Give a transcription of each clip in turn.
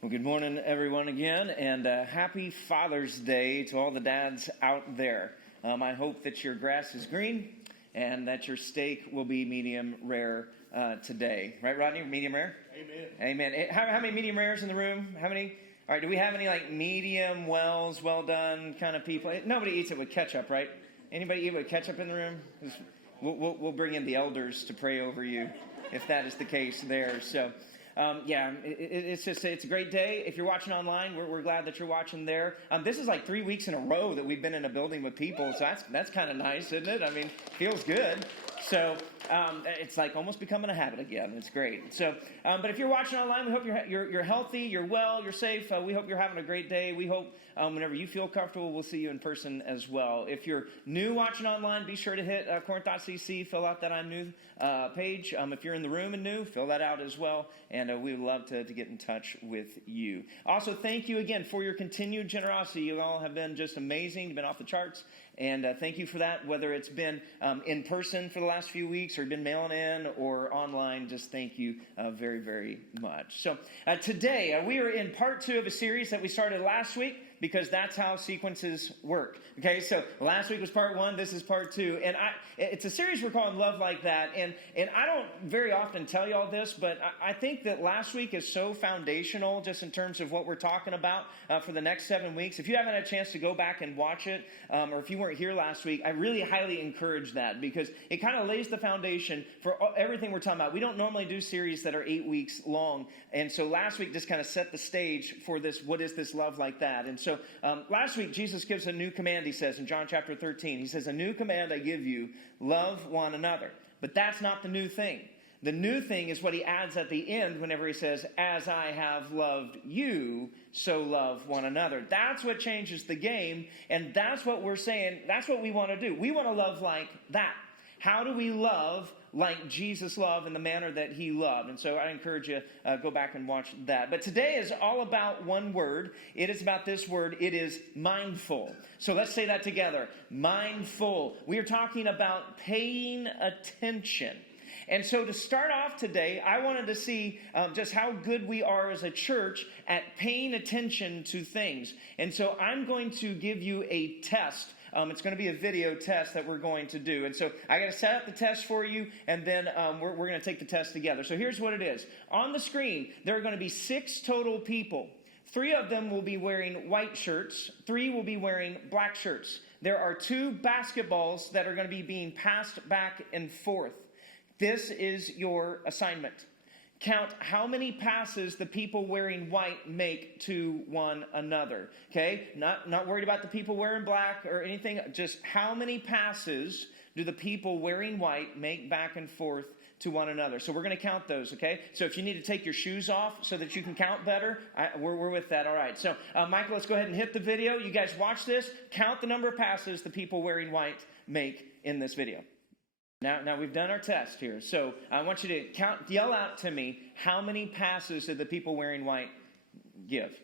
Well, good morning, everyone, again, and happy Father's Day to all the dads out there. I hope that your grass is green and that your steak will be medium rare today. Right, Rodney? Medium rare? Amen. Amen. How many medium rares in the room? How many? All right, do we have any, medium, well done kind of people? Nobody eats it with ketchup, right? Anybody eat it with ketchup in the room? We'll bring in the elders to pray over you if that is the case there. So... it's a great day. If you're watching online, we're glad that you're watching there. This is like 3 weeks in a row that we've been in a building with people, so that's kind of nice, isn't it? I mean, feels good. So it's like almost becoming a habit again. It's great. So, but if you're watching online, we hope you're healthy, you're well, you're safe. We hope you're having a great day. We hope whenever you feel comfortable, we'll see you in person as well. If you're new watching online, be sure to hit Corinth.cc, fill out that I'm new page. If you're in the room and new, fill that out as well. And we would love to get in touch with you. Also, thank you again for your continued generosity. You all have been just amazing. You've been off the charts. And thank you for that, whether it's been in person for the last few weeks or been mailing in or online. Just thank you very, very much. So today, we are in part 2 of a series that we started last week, because that's how sequences work. Okay, so last week was part 1, this is part 2. And it's a series we're calling Love Like That. And I don't very often tell you all this, but I think that last week is so foundational just in terms of what we're talking about for the next 7 weeks. If you haven't had a chance to go back and watch it, or if you weren't here last week, I really highly encourage that, because it kind of lays the foundation for everything we're talking about. We don't normally do series that are 8 weeks long. And so last week just kind of set the stage for this, what is this love like that? And so last week, Jesus gives a new command, he says, in John chapter 13. He says, "A new command I give you, love one another." But that's not the new thing. The new thing is what he adds at the end whenever he says, "As I have loved you, so love one another." That's what changes the game, and that's what we're saying, that's what we want to do. We want to love like that. How do we love like Jesus loved in the manner that he loved? And so I encourage you, go back and watch that. But today is all about one word. It is about this word. It is mindful. So let's say that together. Mindful. We are talking about paying attention. And so to start off today, I wanted to see just how good we are as a church at paying attention to things. And so I'm going to give you a test. It's going to be a video test that we're going to do. And so I got to set up the test for you, and then we're going to take the test together. So here's what it is. On the screen, there are going to be 6 total people. 3 of them will be wearing white shirts. 3 will be wearing black shirts. There are 2 basketballs that are going to be being passed back and forth. This is your assignment. Count how many passes the people wearing white make to one another. Okay? Not worried about the people wearing black or anything. Just how many passes do the people wearing white make back and forth to one another? So we're going to count those, okay? So if you need to take your shoes off so that you can count better, we're with that. All right. So, Michael, let's go ahead and hit the video. You guys watch this. Count the number of passes the people wearing white make in this video. Now we've done our test here, so I want you to yell out to me, how many passes did the people wearing white give?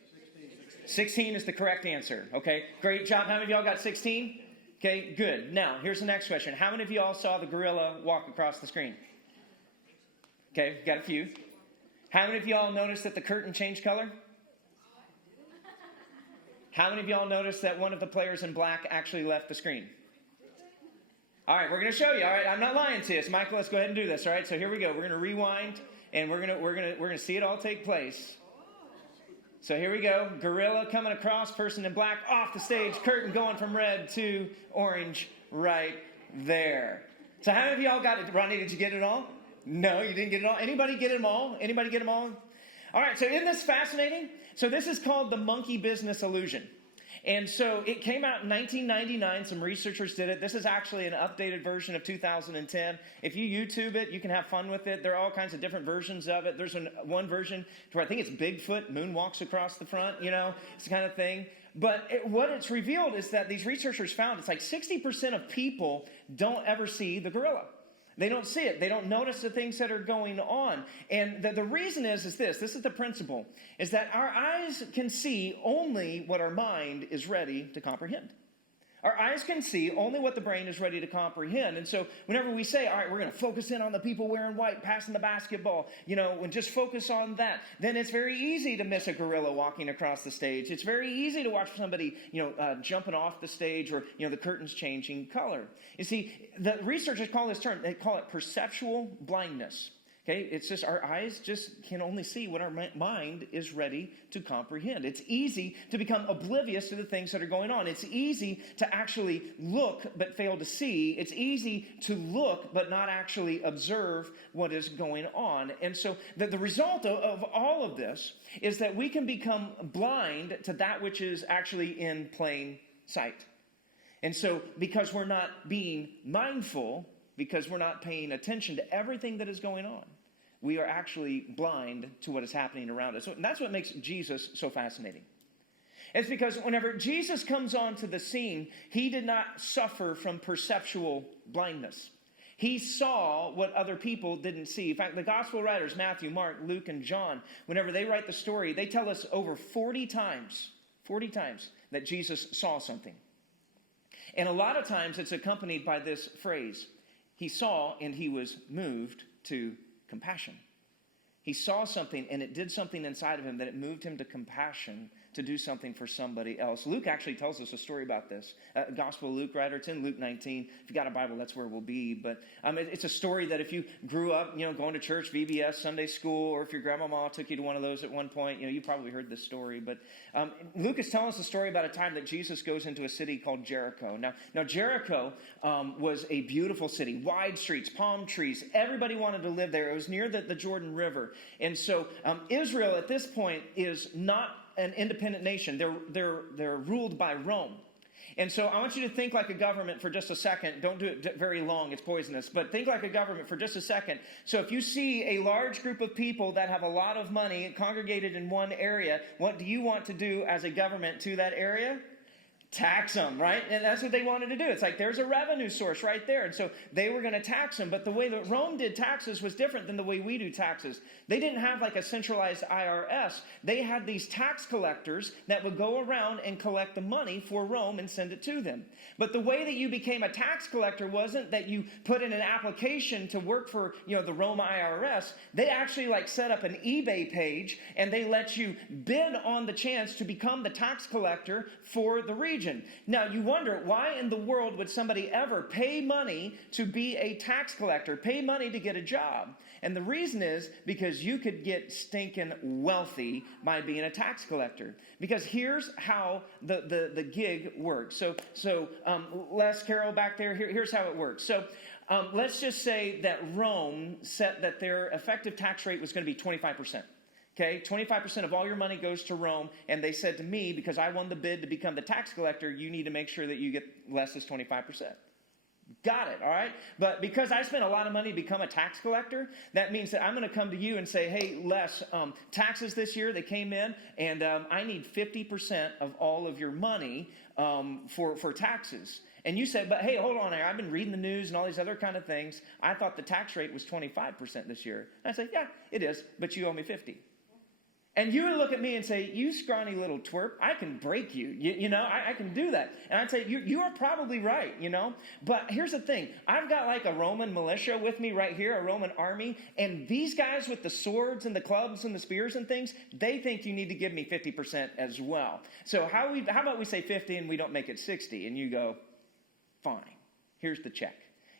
16 is the correct answer. Okay, great job. How many of y'all got 16? Okay, good. Now, here's the next question. How many of y'all saw the gorilla walk across the screen? Okay, got a few. How many of y'all noticed that the curtain changed color? How many of y'all noticed that one of the players in black actually left the screen? All right, we're going to show you. All right, I'm not lying to you. So, Michael, let's go ahead and do this. All right, so here we go. We're going to rewind, and we're going to see it all take place. So here we go. Gorilla coming across, person in black off the stage, curtain going from red to orange right there. So how many of y'all got it? Ronnie, did you get it all? No, you didn't get it all. Anybody get them all? Anybody get them all? All right, so isn't this fascinating? So this is called the monkey business illusion. And so it came out in 1999. Some researchers did it. This is actually an updated version of 2010. If you YouTube it, you can have fun with it. There are all kinds of different versions of it. There's one version where I think it's Bigfoot moonwalks across the front, it's the kind of thing. But what it's revealed is that these researchers found it's like 60% of people don't ever see the gorilla. They don't see it. They don't notice the things that are going on. And the reason is this is the principle, is that our eyes can see only what our mind is ready to comprehend. Our eyes can see only what the brain is ready to comprehend. And so whenever we say, all right, we're going to focus in on the people wearing white, passing the basketball, and just focus on that, then it's very easy to miss a gorilla walking across the stage. It's very easy to watch somebody, jumping off the stage, or, the curtains changing color. You see, the researchers call this term, they call it perceptual blindness. Okay, it's just our eyes just can only see what our mind is ready to comprehend. It's easy to become oblivious to the things that are going on. It's easy to actually look but fail to see. It's easy to look but not actually observe what is going on. And so the result of all of this is that we can become blind to that which is actually in plain sight. And so because we're not being mindful, because we're not paying attention to everything that is going on, we are actually blind to what is happening around us. So that's what makes Jesus so fascinating. It's because whenever Jesus comes onto the scene, he did not suffer from perceptual blindness. He saw what other people didn't see. In fact, the gospel writers, Matthew, Mark, Luke, and John, whenever they write the story, they tell us over 40 times that Jesus saw something. And a lot of times it's accompanied by this phrase, he saw and he was moved to compassion. He saw something and it did something inside of him that it moved him to compassion to do something for somebody else. Luke actually tells us a story about this. Gospel of Luke writer, it's in Luke 19. If you got a Bible, that's where we'll be. But it's a story that if you grew up, going to church, VBS, Sunday school, or if your grandmama took you to one of those at one point, you probably heard this story. But Luke is telling us a story about a time that Jesus goes into a city called Jericho. Now Jericho was a beautiful city, wide streets, palm trees. Everybody wanted to live there. It was near the Jordan River. And so Israel at this point is not an independent nation. They're ruled by Rome. And so I want you to think like a government for just a second. Don't do it very long. It's poisonous. But think like a government for just a second. So if you see a large group of people that have a lot of money congregated in one area, what do you want to do as a government to that area? Tax them, right? And that's what they wanted to do. It's like there's a revenue source right there. And so they were going to tax them. But the way that Rome did taxes was different than the way we do taxes. They didn't have like a centralized IRS. They had these tax collectors that would go around and collect the money for Rome and send it to them. But the way that you became a tax collector wasn't that you put in an application to work for, the Rome IRS. They actually set up an eBay page and they let you bid on the chance to become the tax collector for the region. Now, you wonder, why in the world would somebody ever pay money to be a tax collector, pay money to get a job? And the reason is because you could get stinking wealthy by being a tax collector. Because here's how the gig works. So Les, Carol back there, here's how it works. So let's just say that Rome set that their effective tax rate was going to be 25%. Okay, 25% of all your money goes to Rome, and they said to me, because I won the bid to become the tax collector, you need to make sure that you get less than 25%. Got it, all right? But because I spent a lot of money to become a tax collector, that means that I'm going to come to you and say, hey, Les, taxes this year, they came in, and I need 50% of all of your money for taxes. And you said, but hey, hold on there. I've been reading the news and all these other kind of things. I thought the tax rate was 25% this year. And I said, yeah, it is, but you owe me 50. And you would look at me and say, you scrawny little twerp, I can break you. I can do that. And I'd say, you are probably right, But here's the thing. I've got like a Roman militia with me right here, a Roman army. And these guys with the swords and the clubs and the spears and things, they think you need to give me 50% as well. So how about we say 50 and we don't make it 60? And you go, fine, here's the check.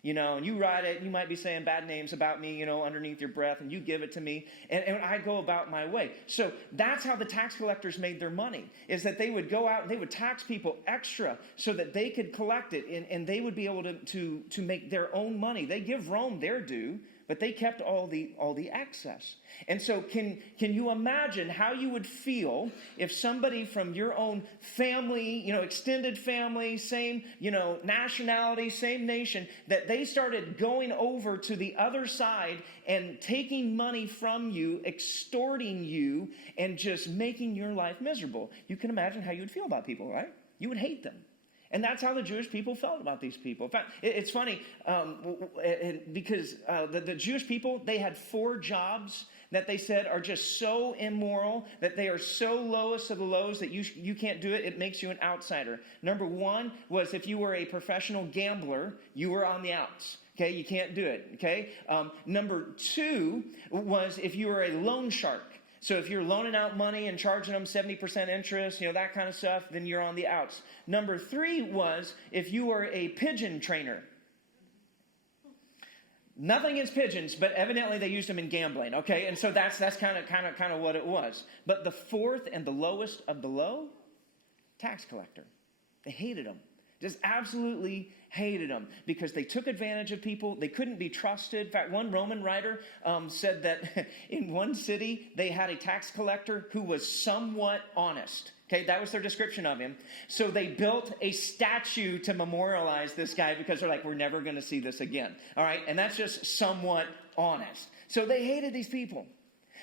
And you write it, you might be saying bad names about me, underneath your breath, and you give it to me, and I go about my way. So that's how the tax collectors made their money, is that they would go out and they would tax people extra so that they could collect it, and they would be able to make their own money. They give Rome their due, but they kept all the excess. And so can you imagine how you would feel if somebody from your own family, extended family, same, nationality, same nation, that they started going over to the other side and taking money from you, extorting you, and just making your life miserable? You can imagine how you would feel about people, right? You would hate them. And that's how the Jewish people felt about these people. In fact, it's funny because the Jewish people, they had 4 jobs that they said are just so immoral, that they are so lowest of the lows that you can't do it. It makes you an outsider. Number one was if you were a professional gambler, you were on the outs. Okay, you can't do it. Okay. Number two was if you were a loan shark. So if you're loaning out money and charging them 70% interest, that kind of stuff, then you're on the outs. Number three was if you were a pigeon trainer. Nothing against pigeons, but evidently they used them in gambling. Okay, and so that's kind of what it was. But the fourth and the lowest of the low, tax collector. They hated them. Just absolutely hated them because they took advantage of people. They couldn't be trusted. In fact, one Roman writer said that in one city, they had a tax collector who was somewhat honest. Okay, that was their description of him. So they built a statue to memorialize this guy because they're like, we're never going to see this again. All right, and that's just somewhat honest. So they hated these people.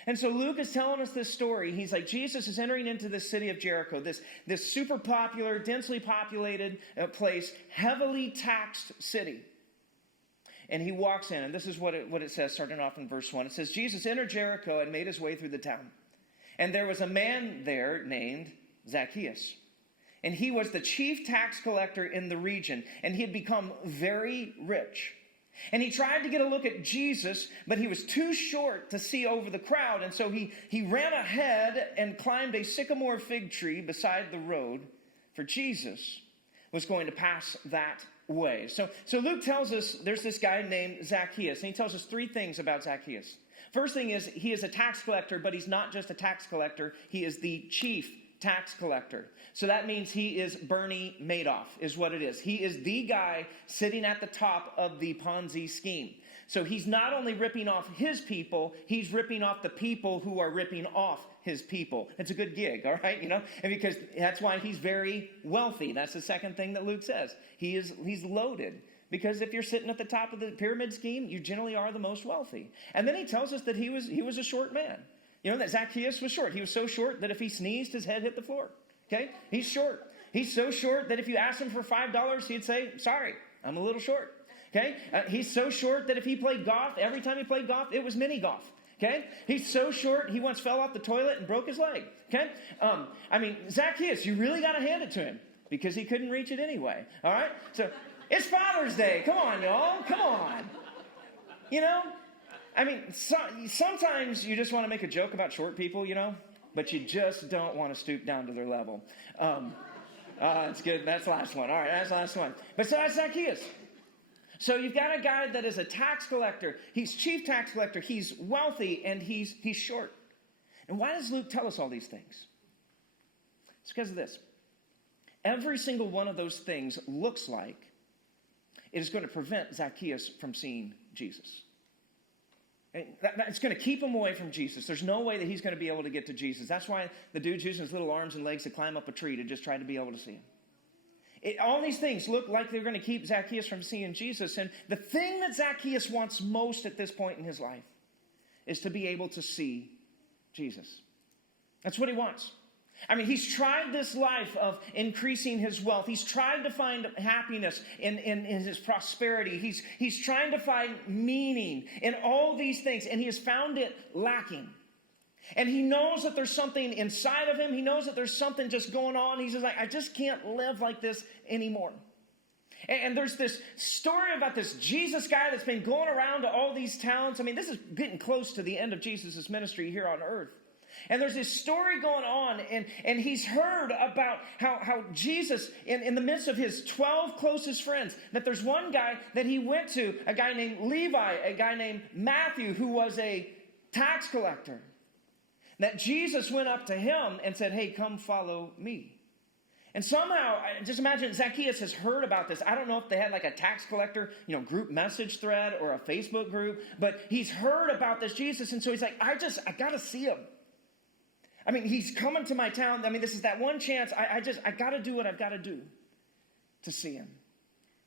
And so Luke is telling us this story. He's like, Jesus is entering into this city of Jericho, this super popular, densely populated place, heavily taxed city. And he walks in, and this is what it says, starting off in verse 1. It says, Jesus entered Jericho and made his way through the town. And there was a man there named Zacchaeus. And he was the chief tax collector in the region, and he had become very rich. And he tried to get a look at Jesus, but he was too short to see over the crowd. And so he ran ahead and climbed a sycamore fig tree beside the road, for Jesus was going to pass that way. So Luke tells us there's this guy named Zacchaeus, and he tells us three things about Zacchaeus. First thing is he is a tax collector, but he's not just a tax collector. He is the chief tax collector. So that means he is Bernie Madoff, is what it is. He is the guy sitting at the top of the Ponzi scheme. So he's not only ripping off his people, he's ripping off the people who are ripping off his people. It's a good gig, all right? And because that's why he's very wealthy. That's the second thing that Luke says. He's loaded. Because if you're sitting at the top of the pyramid scheme, you generally are the most wealthy. And then he tells us that he was a short man. That Zacchaeus was short. He was so short that if he sneezed, his head hit the floor. Okay? He's short. He's so short that if you asked him for $5, he'd say, sorry, I'm a little short. Okay? He's so short that if he played golf, every time he played golf, it was mini golf. Okay? He's so short, he once fell off the toilet and broke his leg. Okay? Zacchaeus, you really got to hand it to him because he couldn't reach it anyway. All right? So it's Father's Day. Come on, y'all. Come on. Sometimes you just want to make a joke about short people, but you just don't want to stoop down to their level. That's good. That's the last one. All right, that's the last one. But so that's Zacchaeus. So you've got a guy that is a tax collector. He's chief tax collector. He's wealthy, and he's short. And why does Luke tell us all these things? It's because of this. Every single one of those things looks like it is going to prevent Zacchaeus from seeing Jesus. It's going to keep him away from Jesus. There's no way that he's going to be able to get to Jesus. That's why the dude's using his little arms and legs to climb up a tree to just try to be able to see him. All these things look like they're going to keep Zacchaeus from seeing Jesus. And the thing that Zacchaeus wants most at this point in his life is to be able to see Jesus. That's what he wants. He's tried this life of increasing his wealth. He's tried to find happiness in his prosperity. He's trying to find meaning in all these things, and he has found it lacking. And he knows that there's something inside of him. He knows that there's something just going on. He's just like, I just can't live like this anymore. And there's this story about this Jesus guy that's been going around to all these towns. This is getting close to the end of Jesus' ministry here on earth. And there's this story going on, and he's heard about how Jesus, in the midst of his 12 closest friends, that there's one guy that he went to, a guy named Levi, a guy named Matthew, who was a tax collector. That Jesus went up to him and said, hey, come follow me. And somehow, just imagine Zacchaeus has heard about this. I don't know if they had like a tax collector, group message thread or a Facebook group, but he's heard about this Jesus, and so he's like, I got to see him. He's coming to my town. This is that one chance. I got to do what I've got to do to see him.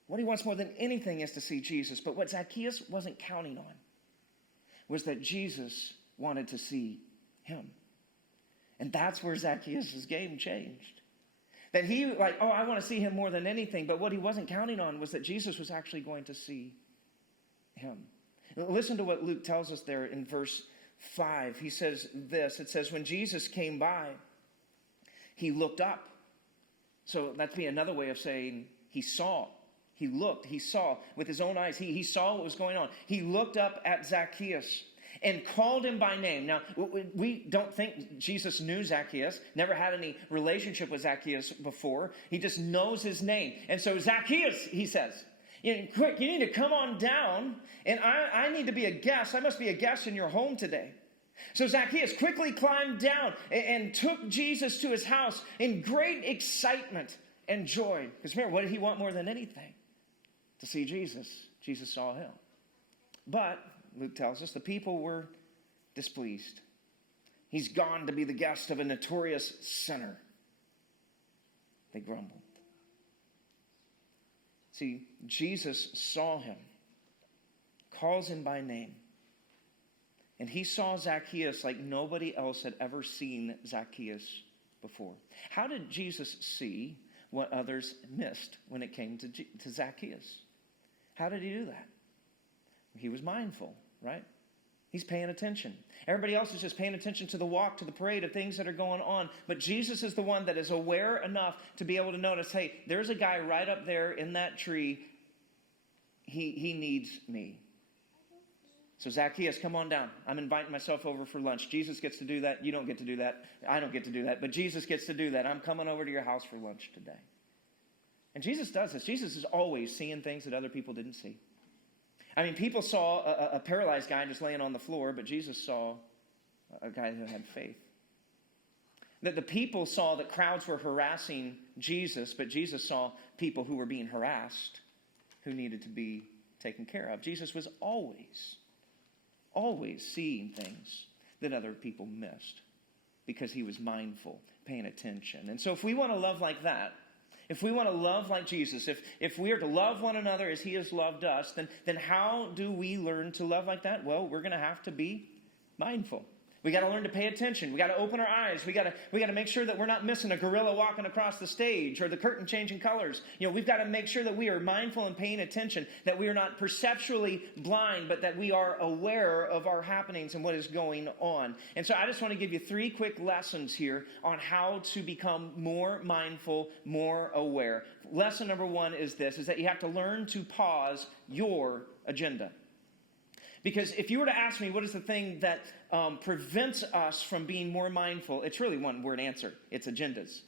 What he wants more than anything is to see Jesus. But what Zacchaeus wasn't counting on was that Jesus wanted to see him. And that's where Zacchaeus' game changed. That he I want to see him more than anything. But what he wasn't counting on was that Jesus was actually going to see him. Listen to what Luke tells us there in verse 5, he says this. It says, when Jesus came by, he looked up. So that'd be another way of saying he saw. He looked, he saw with his own eyes. He saw what was going on. He looked up at Zacchaeus and called him by name. Now, we don't think Jesus knew Zacchaeus, never had any relationship with Zacchaeus before. He just knows his name. And so, Zacchaeus, he says, quick, you need to come on down, and I need to be a guest. I must be a guest in your home today. So Zacchaeus quickly climbed down and took Jesus to his house in great excitement and joy. Because remember, what did he want more than anything? To see Jesus. Jesus saw him. But Luke tells us the people were displeased. He's gone to be the guest of a notorious sinner. They grumbled. See, Jesus saw him, calls him by name. And he saw Zacchaeus like nobody else had ever seen Zacchaeus before. How did Jesus see what others missed when it came to Zacchaeus? How did he do that? He was mindful, right? He's paying attention. Everybody else is just paying attention to the walk, to the parade of things that are going on. But Jesus is the one that is aware enough to be able to notice, hey, there's a guy right up there in that tree. He needs me. So Zacchaeus, come on down. I'm inviting myself over for lunch. Jesus gets to do that. You don't get to do that. I don't get to do that. But Jesus gets to do that. I'm coming over to your house for lunch today. And Jesus does this. Jesus is always seeing things that other people didn't see. I mean, people saw a paralyzed guy just laying on the floor, but Jesus saw a guy who had faith. That the people saw that crowds were harassing Jesus, but Jesus saw people who were being harassed who needed to be taken care of. Jesus was always seeing things that other people missed because he was mindful, paying attention. And so if we want to love like that, if we want to love like Jesus, if we are to love one another as he has loved us, then how do we learn to love like that? Well, we're going to have to be mindful. We got to learn to pay attention. We got to open our eyes. We got to make sure that we're not missing a gorilla walking across the stage or the curtain changing colors. We've got to make sure that we are mindful and paying attention, that we are not perceptually blind, but that we are aware of our happenings and what is going on. And so I just want to give you 3 quick lessons here on how to become more mindful, more aware. Lesson number 1 is this, is that you have to learn to pause your agenda. Because if you were to ask me what is the thing that prevents us from being more mindful, it's really one word answer. It's agendas.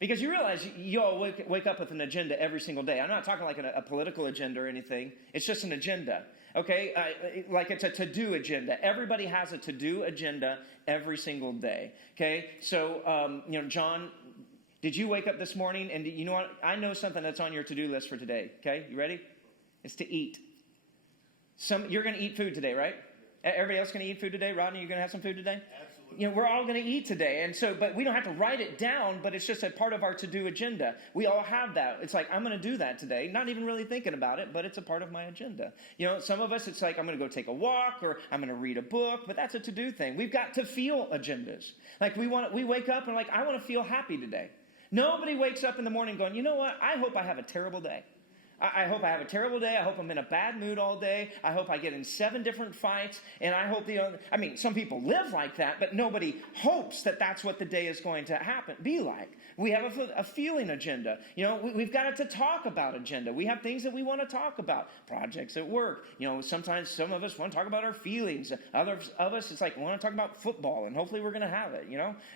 Because you realize you all wake up with an agenda every single day. I'm not talking like a political agenda or anything. It's just an agenda. Okay? Like it's a to-do agenda. Everybody has a to-do agenda every single day. Okay? So, John, did you wake up this morning and you know what? I know something that's on your to-do list for today. Okay? You ready? It's to eat. You're going to eat food today, right? Everybody else going to eat food today? Rodney, you're going to have some food today? Absolutely. We're all going to eat today. And so, but we don't have to write it down, but it's just a part of our to-do agenda. We all have that. It's like, I'm going to do that today. Not even really thinking about it, but it's a part of my agenda. Some of us, it's like, I'm going to go take a walk or I'm going to read a book, but that's a to-do thing. We've got to feel agendas. Like we wake up and like, I want to feel happy today. Nobody wakes up in the morning going, you know what? I hope I have a terrible day. I hope I have a terrible day. I hope I'm in a bad mood all day. I hope I get in 7 different fights. And I hope some people live like that, but nobody hopes that that's what the day is going to be like. We have a feeling agenda. We've got to talk about agenda. We have things that we want to talk about. Projects at work. Sometimes some of us want to talk about our feelings. Others of us, it's like we want to talk about football, and hopefully we're going to have it,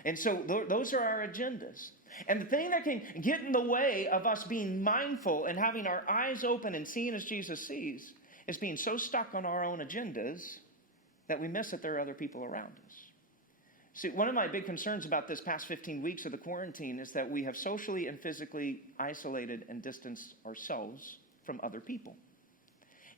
And so those are our agendas. And the thing that can get in the way of us being mindful and having our eyes open and seeing as Jesus sees is being so stuck on our own agendas that we miss that there are other people around us. See, one of my big concerns about this past 15 weeks of the quarantine is that we have socially and physically isolated and distanced ourselves from other people.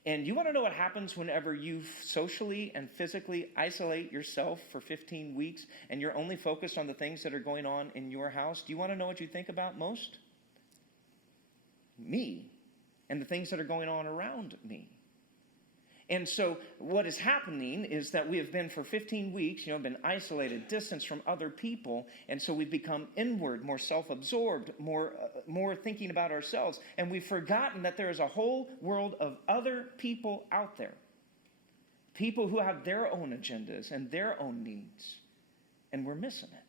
And you want to know what happens whenever you socially and physically isolate yourself for 15 weeks and you're only focused on the things that are going on in your house? Do you want to know what you think about most? Me and the things that are going on around me. And so what is happening is that we have been for 15 weeks, been isolated, distanced from other people. And so we've become inward, more self-absorbed, more thinking about ourselves. And we've forgotten that there is a whole world of other people out there People who have their own agendas and their own needs, and we're missing it.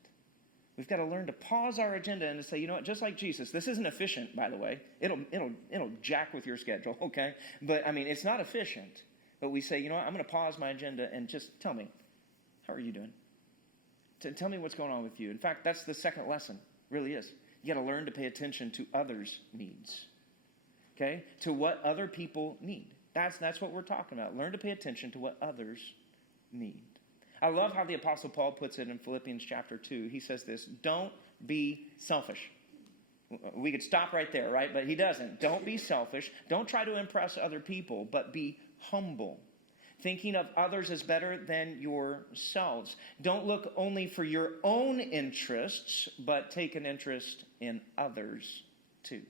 We've got to learn to pause our agenda and to say, you know what, just like Jesus, this isn't efficient, by the way. It'll jack with your schedule, okay? But, I mean, it's not efficient. But we say, you know what, I'm going to pause my agenda and just tell me, how are you doing? Tell me what's going on with you. In fact, that's the second lesson, really is. You got to learn to pay attention to others' needs, okay? To what other people need. That's what we're talking about. Learn to pay attention to what others need. I love how the Apostle Paul puts it in Philippians chapter 2. He says this, don't be selfish. We could stop right there, right? But he doesn't. Don't be selfish. Don't try to impress other people, but be humble. Thinking of others as better than yourselves. Don't look only for your own interests, but take an interest in others too.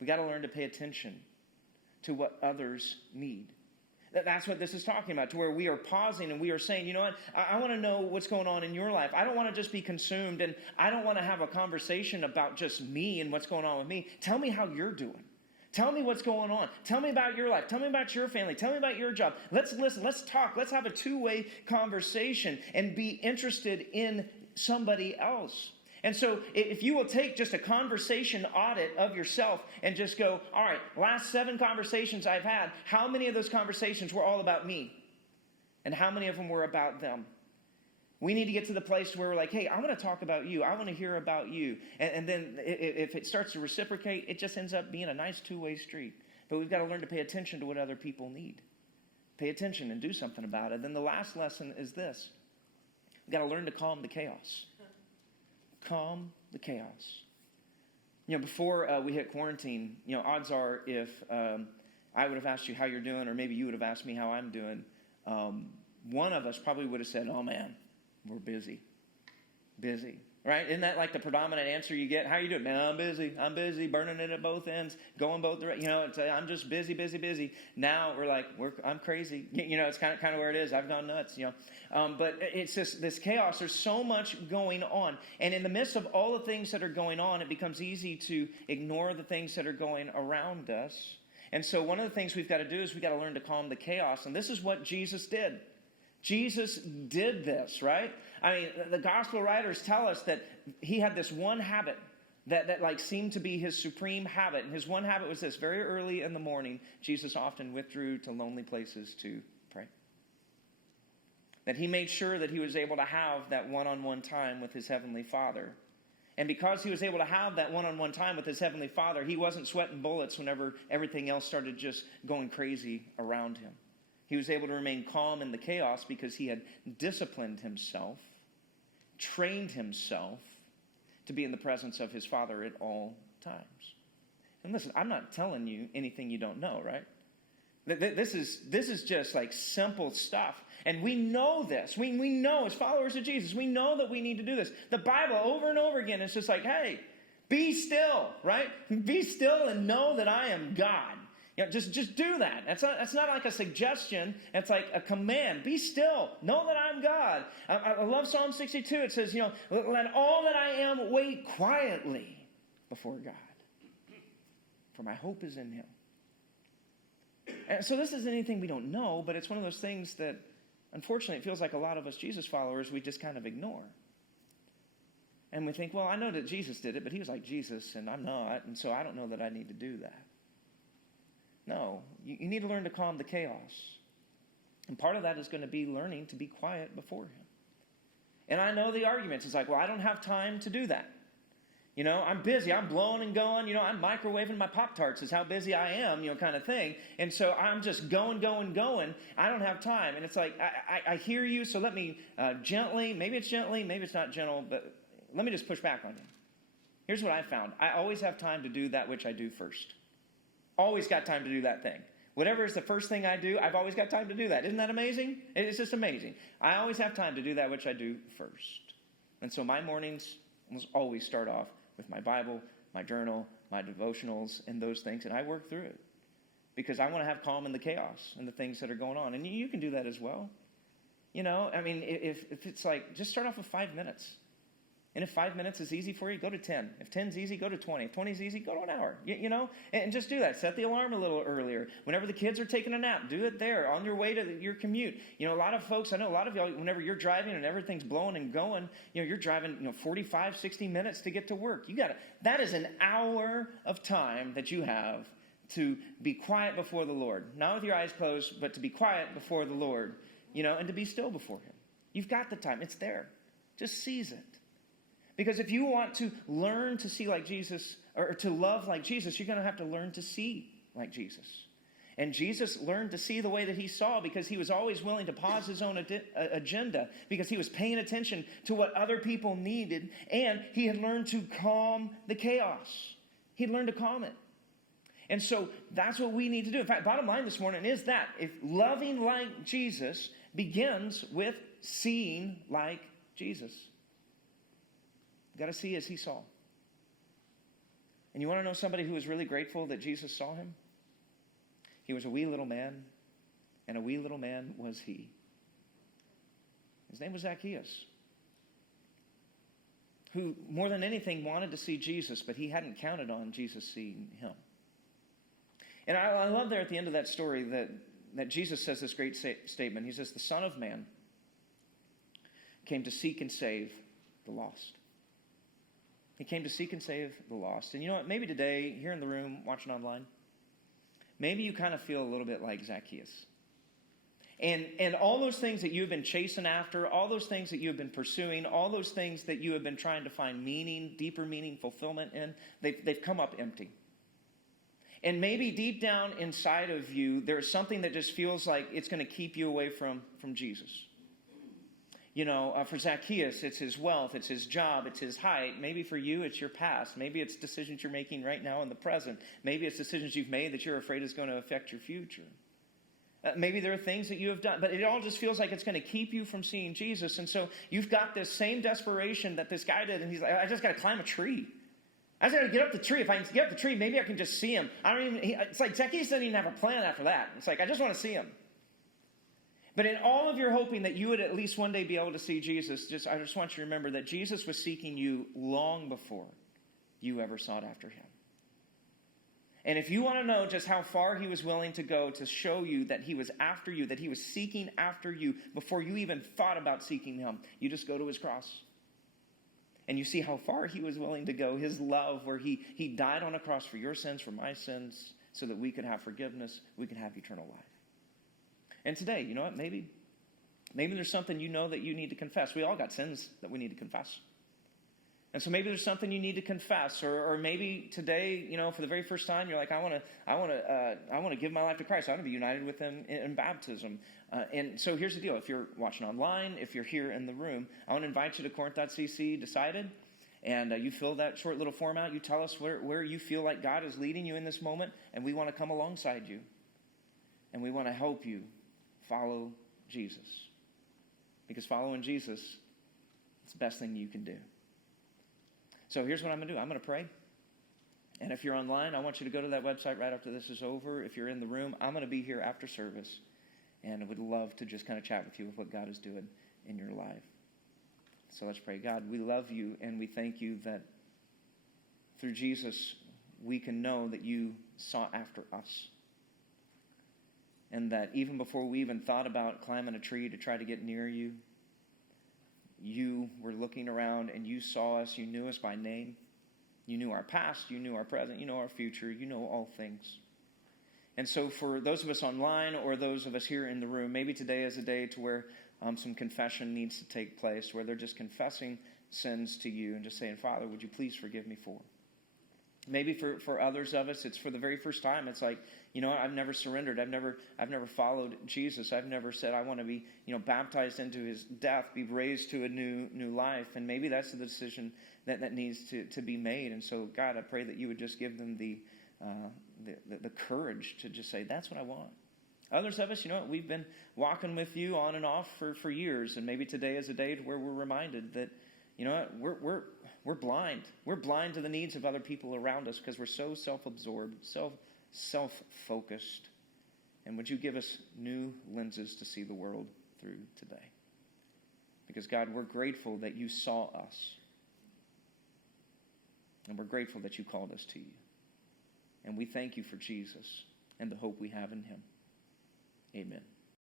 We got to learn to pay attention to what others need. That's what this is talking about, to where we are pausing and we are saying, you know what, I want to know what's going on in your life. I don't want to just be consumed, and I don't want to have a conversation about just me and what's going on with me. Tell me how you're doing. Tell me what's going on. Tell me about your life. Tell me about your family. Tell me about your job. Let's listen. Let's talk. Let's have a two-way conversation and be interested in somebody else. And so if you will take just a conversation audit of yourself and just go, all right, last 7 conversations I've had, how many of those conversations were all about me? And how many of them were about them? We need to get to the place where we're like, hey, I want to talk about you. I want to hear about you. And then if it starts to reciprocate, it just ends up being a nice two-way street. But we've got to learn to pay attention to what other people need. Pay attention and do something about it. Then the last lesson is this. We've got to learn to calm the chaos. Calm the chaos. You know, before we hit quarantine, you know, odds are if I would have asked you how you're doing, or maybe you would have asked me how I'm doing, one of us probably would have said, oh man, we're busy. Busy. Right? Isn't that like the predominant answer you get? How are you doing? Man, I'm busy, burning it at both ends, going both directions. You know, I'm just busy. Now we're like, I'm crazy. You know, it's kind of where it is. I've gone nuts, you know. But it's just this chaos. There's so much going on. And in the midst of all the things that are going on, it becomes easy to ignore the things that are going around us. And so one of the things we've got to do is we've got to learn to calm the chaos. And this is what Jesus did. Jesus did this, right? I mean, the gospel writers tell us that he had this one habit that like seemed to be his supreme habit. And his one habit was this: very early in the morning, Jesus often withdrew to lonely places to pray. That he made sure that he was able to have that one-on-one time with his heavenly Father. And because he was able to have that one-on-one time with his heavenly Father, he wasn't sweating bullets whenever everything else started just going crazy around him. He was able to remain calm in the chaos because he had disciplined himself, trained himself to be in the presence of his Father at all times. And listen, I'm not telling you anything you don't know, right? This is just like simple stuff. And we know this. We know as followers of Jesus, we know that we need to do this. The Bible over and over again is just like, hey, be still, right? Be still and know that I am God. You know, just do that. That's not like a suggestion. It's like a command. Be still. Know that I'm God. I love Psalm 62. It says, you know, let all that I am wait quietly before God. For my hope is in him. And so this isn't anything we don't know, but it's one of those things that, unfortunately, it feels like a lot of us Jesus followers, we just kind of ignore. And we think, well, I know that Jesus did it, but he was like Jesus, and I'm not, and so I don't know that I need to do that. No, you need to learn to calm the chaos. And part of that is going to be learning to be quiet before him. And I know the arguments. It's like, well, I don't have time to do that. You know, I'm busy. I'm blowing and going. You know, I'm microwaving my Pop-Tarts is how busy I am, you know, kind of thing. And so I'm just going. I don't have time. And it's like, I hear you, so let me gently, maybe it's not gentle, but let me just push back on you. Here's what I found. I always have time to do that which I do first. Always got time to do that thing. Whatever is the first thing I do, I've always got time to do that. Isn't that amazing? It's just amazing. I always have time to do that which I do first. And so my mornings almost always start off with my Bible, my journal, my devotionals, and those things. And I work through it because I want to have calm in the chaos and the things that are going on. And you can do that as well. You know, I mean, if it's like, just start off with 5 minutes. And if 5 minutes is easy for you, go to 10. If 10's easy, go to 20. If 20's easy, go to an hour. You know, and just do that. Set the alarm a little earlier. Whenever the kids are taking a nap, do it there on your way to your commute. You know, a lot of folks, I know a lot of y'all, whenever you're driving and everything's blowing and going, you know, you're driving, 45, 60 minutes to get to work. That is an hour of time that you have to be quiet before the Lord. Not with your eyes closed, but to be quiet before the Lord, and to be still before Him. You've got the time. It's there. Just seize it. Because if you want to learn to see like Jesus, or to love like Jesus, you're going to have to learn to see like Jesus. And Jesus learned to see the way that He saw because He was always willing to pause His own agenda, because He was paying attention to what other people needed, and He had learned to calm the chaos. He'd learned to calm it. And so that's what we need to do. In fact, bottom line this morning is that if loving like Jesus begins with seeing like Jesus. You've got to see as He saw. And you want to know somebody who was really grateful that Jesus saw him? He was a wee little man, and a wee little man was he. His name was Zacchaeus, who more than anything wanted to see Jesus, but he hadn't counted on Jesus seeing him. And I love there at the end of that story that Jesus says this great statement. He says, the Son of Man came to seek and save the lost. He came to seek and save the lost. And you know what? Maybe today, here in the room, watching online, maybe you kind of feel a little bit like Zacchaeus. And all those things that you've been chasing after, all those things that you've been pursuing, all those things that you have been trying to find meaning, deeper meaning, fulfillment in, they've come up empty. And maybe deep down inside of you, there's something that just feels like it's going to keep you away from Jesus. For Zacchaeus, it's his wealth, it's his job, it's his height. Maybe for you, it's your past. Maybe it's decisions you're making right now in the present. Maybe it's decisions you've made that you're afraid is going to affect your future. Maybe there are things that you have done, but it all just feels like it's going to keep you from seeing Jesus. And so you've got this same desperation that this guy did, and he's like, I just got to climb a tree. I just got to get up the tree. If I can get up the tree, maybe I can just see him. It's like Zacchaeus didn't even have a plan after that. It's like, I just want to see him. But in all of your hoping that you would at least one day be able to see Jesus, I just want you to remember that Jesus was seeking you long before you ever sought after Him. And if you want to know just how far He was willing to go to show you that He was after you, that He was seeking after you before you even thought about seeking Him, you just go to His cross. And you see how far He was willing to go, His love, where He died on a cross for your sins, for my sins, so that we could have forgiveness, we could have eternal life. And today, you know what, maybe there's something that you need to confess. We all got sins that we need to confess. And so maybe there's something you need to confess, or maybe today, for the very first time, you're like, I want to give my life to Christ. I want to be united with Him in baptism. And so here's the deal: if you're watching online, if you're here in the room, I want to invite you to Corinth.cc Decided, and you fill that short little form out. You tell us where you feel like God is leading you in this moment, and we want to come alongside you, and we want to help you follow Jesus, because following Jesus is the best thing you can do. So here's what I'm going to do. I'm going to pray. And if you're online, I want you to go to that website right after this is over. If you're in the room, I'm going to be here after service. And I would love to just kind of chat with you with what God is doing in your life. So let's pray. God, we love you and we thank you that through Jesus, we can know that you sought after us. And that even before we even thought about climbing a tree to try to get near you, you were looking around and you saw us. You knew us by name. You knew our past. You knew our present. You know our future. You know all things. And so for those of us online or those of us here in the room, maybe today is a day to where some confession needs to take place, where they're just confessing sins to you and just saying, Father, would you please forgive me for? Maybe for others of us, it's for the very first time. It's like, I've never surrendered. I've never followed Jesus. I've never said I want to be, baptized into His death, be raised to a new life. And maybe that's the decision that needs to be made. And so, God, I pray that you would just give them the courage to just say, that's what I want. Others of us, we've been walking with you on and off for years. And maybe today is a day where we're reminded that, we're blind. We're blind to the needs of other people around us because we're so self-absorbed, self-focused. And would you give us new lenses to see the world through today? Because, God, we're grateful that you saw us And we're grateful that you called us to you. And we thank you for Jesus and the hope we have in him. Amen.